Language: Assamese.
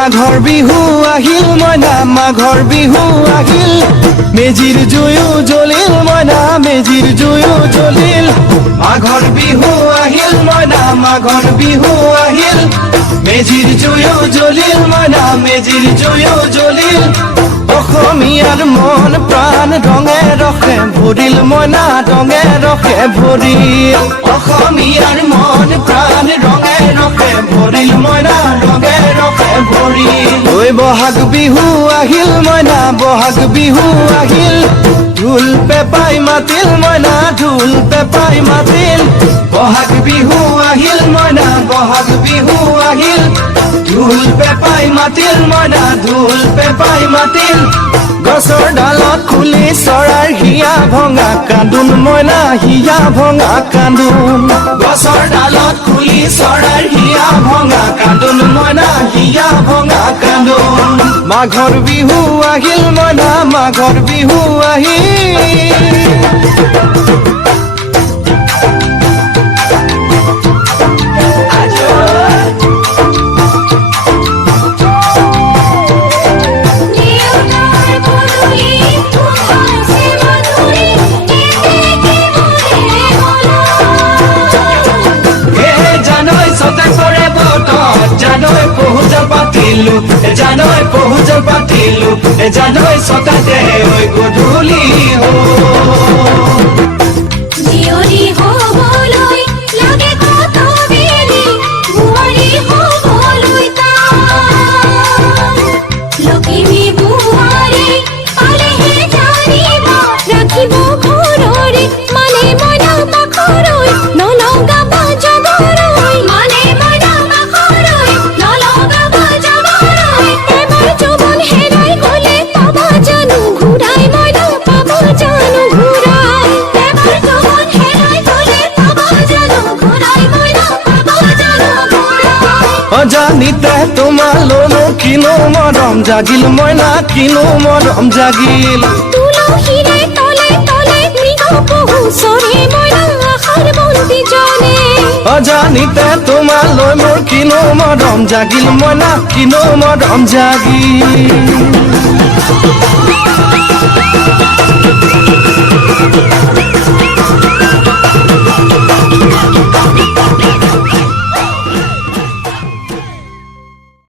মাঘৰ বিহু আহিল মইনা মাঘৰ বিহু আহিল মেজিৰ জুয়ো জ্বলিল মইনা মেজিৰ জুয়ো জ্বলিল মাঘৰ বিহু আহিল মইনা মাঘৰ বিহু আহিল মেজিৰ জুয়ো জ্বলিল মইনা মেজিৰ জুয়ো জ্বলিল অসমীয়াৰ মন প্ৰাণ ৰঙে ৰখে ভৰিল মইনা ৰঙে ৰখে ভৰিল অসমীয়াৰ মন প্ৰাণ ৰঙে ৰখে ভৰিল মইনা ৰঙে ৰখে ভৰিল ঐ বহাগ বিহু আহিল মইনা বহাগ বিহু আহিল ঢোল পেপাই মাতিল মইনা ঢোল পেপাই মাতিল বহাগ বিহু আহিল মইনা বহাগ বিহু আহিল ঢোল পেপাই মাতিল মইনা ঢোল পেপাই মাতিল গছৰ ডালত খুলি চৰাইৰ হিয়া ভঙা কান্দোন মইনা হিয়া ভঙা কান্দোন গছৰ ডালত খুলি চৰাইৰ হিয়া ভঙা কান্দোন মইনা হিয়া ভঙা কান্দোন মাঘৰ বিহু আহিল মইনা মাঘৰ বিহু আহিল জানৈ পহুজ পাতিলো জানৈ সতাতে ওই গধূলি হো জিয়ৰি হবলৈ লাগে কত বেলি বুঢ়ী হবলৈ লখিমী বুঢ়ী পালেহে জানিব ৰাখিব ঘৰৰে মানে মইনা পাখৰৈ নলগাব জবৰৈ মানে মইনা পাখৰৈ নলগাব জবৰৈ এবাৰ যৌৱন হেৰাই গলে পাবা জানো ঘূৰাই মইনা পাবা জানো ঘূৰাই এবাৰ যৌৱন হেৰাই গলে পাবা জানো ঘূৰাই মইনা পাবা জানো ঘূৰাই অজানিতে তোমালোনো কিনো মৰম জাগিল মইনা কিনো মৰম জাগিল তুলসীৰে তলে তলে মৃগ পহু চৰে মইনা আশাৰ বন্তি জ্বলে অজানিতে তোমালৈ মোৰ কিনো মৰম জাগিল মইনা কিনো মৰম জাগিল